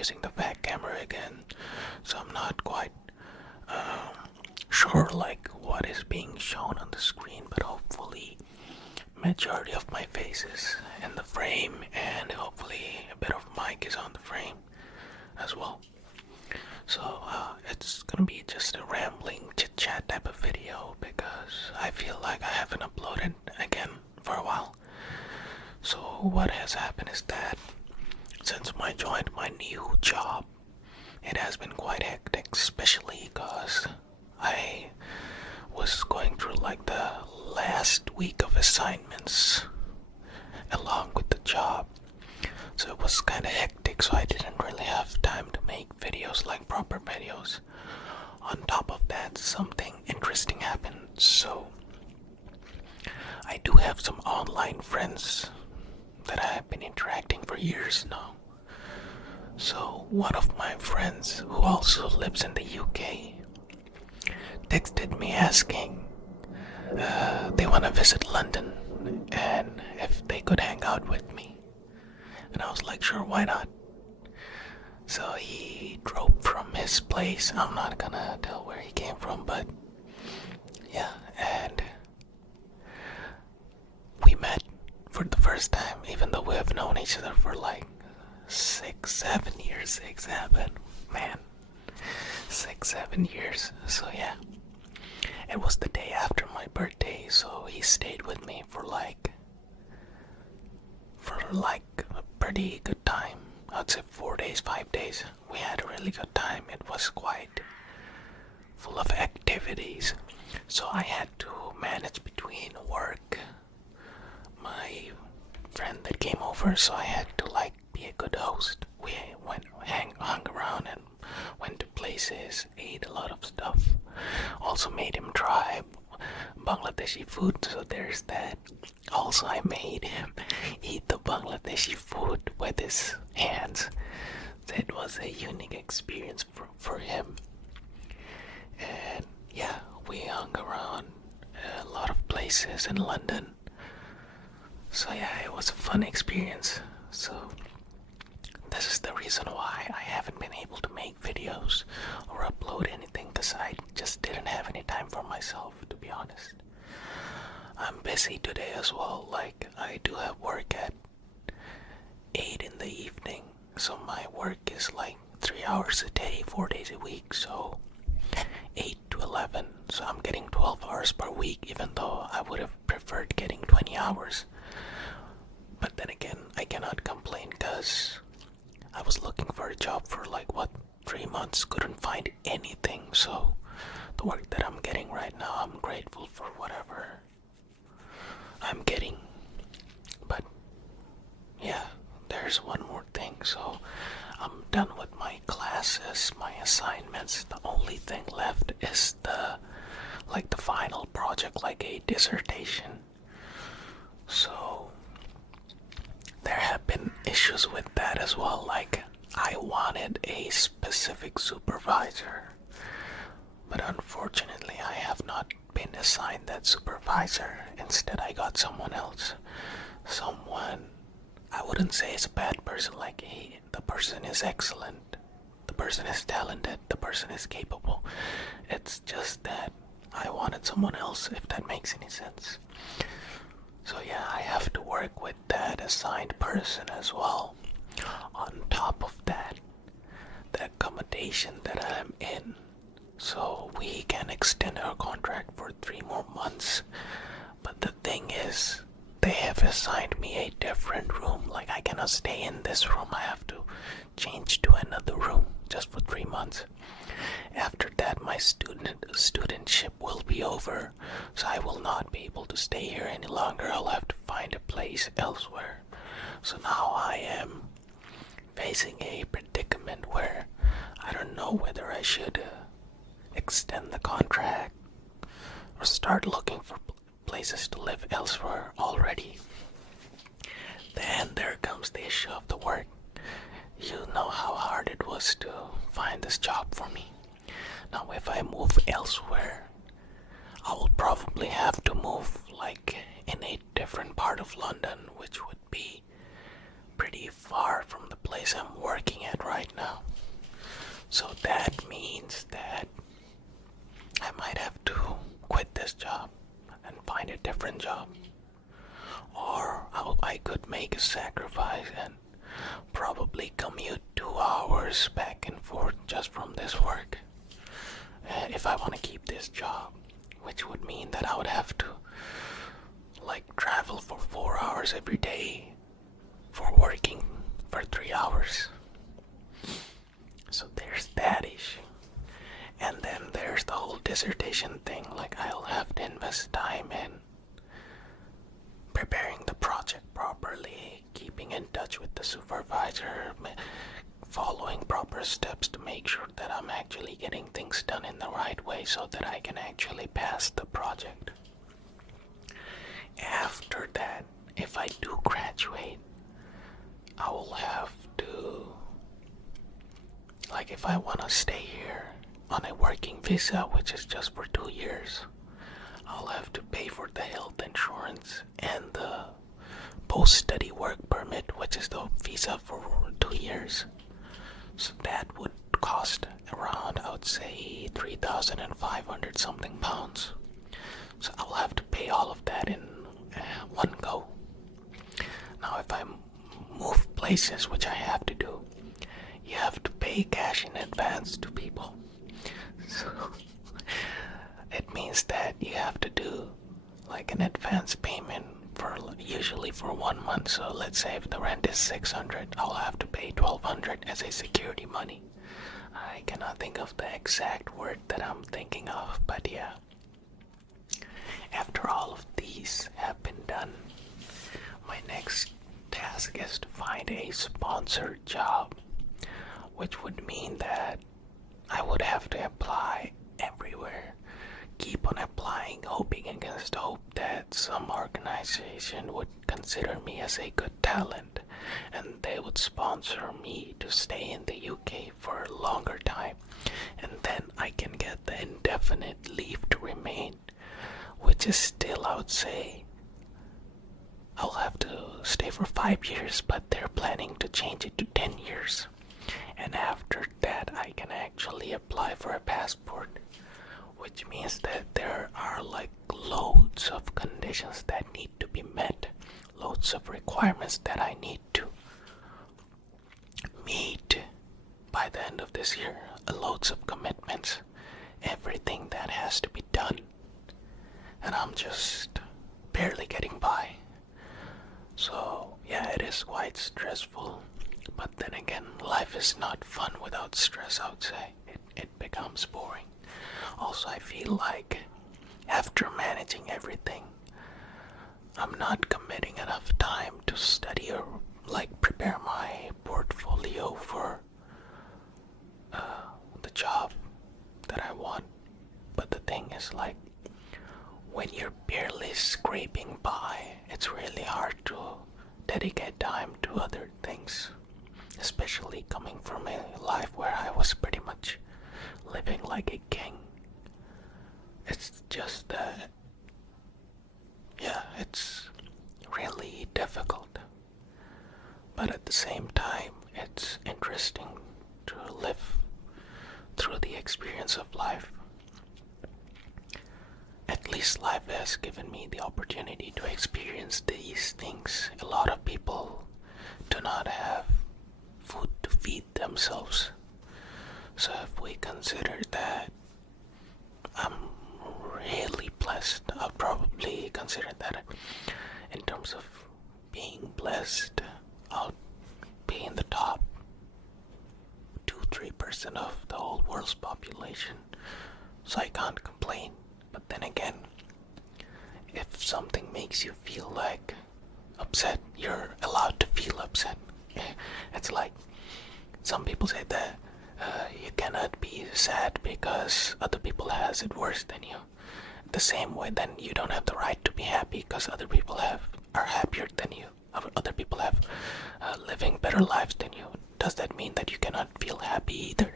using the back camera again, so I'm not quite sure like what is being shown on the screen, but hopefully majority of my face is in the frame, and hopefully a bit of mic is on the frame as well. So it's gonna be just a rambling chit chat type of video because I feel like I haven't uploaded again for a while. So what has happened is that since I joined my new job, it has been quite hectic, especially because I was going through like the last week of assignments along with the job. So it was kind of hectic, so I didn't really have time to make videos, like proper videos. On top of that, something interesting happened. So I do have some online friends that I have been interacting for years now. So one of my friends, who also lives in the UK, texted me asking they want to visit London and if they could hang out with me. And I was like, sure, why not? So he drove from his place. I'm not gonna tell where he came from, but yeah, and we met for the first time, even though we have known each other for like 6-7 years. 6-7, man, 6-7 years. So yeah, it was the day after my birthday, so he stayed with me for like a pretty good time. I'd say 4 days, 5 days. We had a really good time. It was quite full of activities. So I had to manage between work, my friend that came over, so I had to like be a good host. We hung around and went to places, ate a lot of stuff. Also made him try Bangladeshi food, so there's that. Also, I made him eat the Bangladeshi food with his hands. That was a unique experience for him. And yeah, we hung around a lot of places in London. So yeah, it was a fun experience. So this is the reason why I haven't been able to make videos or upload anything, because I just didn't have any time for myself, to be honest. I'm busy today as well. Like, I do have work at 8 in the evening, so my work is like 3 hours a day, 4 days a week, so 8 to 11. So I'm getting 12 hours per week, even though I would have preferred getting 20 hours. But then again, I cannot complain because I was looking for a job for like 3 months, couldn't find anything. So the work that I'm getting right now, I'm grateful for whatever I'm getting. But yeah, there's one more thing. So I'm done with my classes, my assignments. The only thing left is the final project, like a dissertation. So there have been issues with that as well. Like, I wanted a specific supervisor, but unfortunately I have not been assigned that supervisor. Instead, I got someone else. Someone, I wouldn't say is a bad person. Like, the person is excellent, the person is talented, the person is capable. It's just that I wanted someone else, if that makes any sense. So yeah, I have to work with that assigned person as well. On top of that, the accommodation that I'm in, so we can extend our contract for 3 more months. But the thing is, they have assigned me a different room. Like, I cannot stay in this room. I have to change to another room just for 3 months. After that, my studentship will be over, so I will not be able to stay here any longer. I'll have to find a place elsewhere. So now I am facing a predicament where I don't know whether I should extend the contract or start looking for places to live elsewhere already. Then there comes the issue of the work. You know how hard it was to find this job for me. Now, if I move elsewhere, I will probably have to move like in a different part of London, which would be pretty far from the place I'm working at right now. So that means that I might have to quit this job and find a different job. Or I could make a sacrifice and probably commute 2 hours back and forth just from this work. If I want to keep this job, which would mean that I would have to travel for 4 hours every day for working for 3 hours. So there's that issue. And then there's the whole dissertation thing. I'll have to invest time in preparing the project properly, keeping in touch with the supervisor, following proper steps to make sure that I'm actually getting things done in the right way so that I can actually pass the project. After that, if I do graduate, I will have to, if I want to stay here on a working visa, which is just for 2 years, I'll have to pay for the health insurance and the post-study work permit, which is the visa for 2 years. So that would cost around, I would say, 3,500 something pounds. So I'll have to pay all of that in one go. Now, if I move places, which I have to do, you have to pay cash in advance to people. So it means that you have to do an advance payment for usually for 1 month. So let's say if the rent is 600, I'll have to pay 1,200 as a security money. I cannot think of the exact word that I'm thinking of, but yeah. After all of these have been done, my next task is to find a sponsored job, which would mean that I would have to apply everywhere. Keep on applying, hoping against hope that some organization would consider me as a good talent and they would sponsor me to stay in the UK for a longer time, and then I can get the indefinite leave to remain, which is still, I would say, I'll have to stay for 5 years, but they're planning to change it to 10 years. And after that, I can actually apply for a passport, which means that there are loads of conditions that need to be met, loads of requirements that I need to meet by the end of this year, loads of commitments, everything that has to be done. And I'm just barely getting by. So yeah, it is quite stressful. But then again, life is not fun without stress, I would say. It becomes boring. Also, I feel like after managing everything, I'm not committing enough time to study or prepare my portfolio for the job that I want. But the thing is, when you're barely scraping by, it's really hard to dedicate time to other things, especially coming from a life where I was pretty much living like a king. It's just that, yeah, it's really difficult. But at the same time, it's interesting to live through the experience of life. At least life has given me the opportunity to experience these things. A lot of people do not have food to feed themselves. So if we consider that, I'm really blessed. I'll probably consider that in terms of being blessed, I'll be in the top 2-3% of the whole world's population. So I can't complain. But then again, if something makes you feel upset, you're allowed to feel upset. It's some people say that you cannot be sad because other people has it worse than you. The same way, then you don't have the right to be happy because other people are happier than you. Other people have living better lives than you. Does that mean that you cannot feel happy either?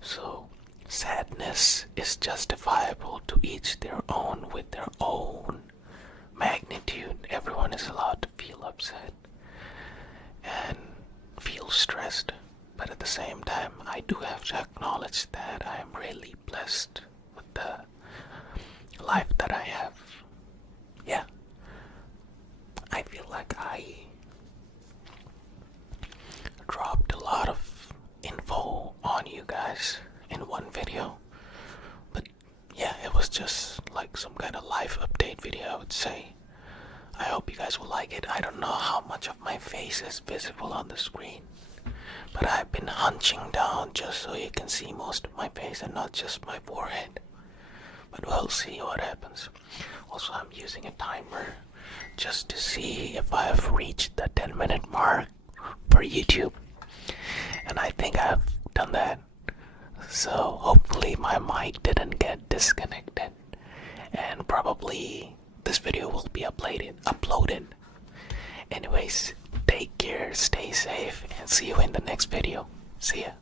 So sadness is justifiable to each their own with their own magnitude. Everyone is allowed to feel upset. And not feel stressed, but at the same time, I do have to acknowledge that I am really blessed with the life that I have. Yeah, I feel like I dropped a lot of info on you guys in one video, but yeah, it was just like some kind of life update video, I would say. I hope you guys will like it. I don't know how much of my face is visible on the screen, but I've been hunching down just so you can see most of my face and not just my forehead. But we'll see what happens. Also, I'm using a timer just to see if I have reached the 10-minute mark for YouTube. And I think I've done that. So hopefully my mic didn't get disconnected. And probably this video will be uploaded. Anyways, take care, stay safe, and see you in the next video. See ya.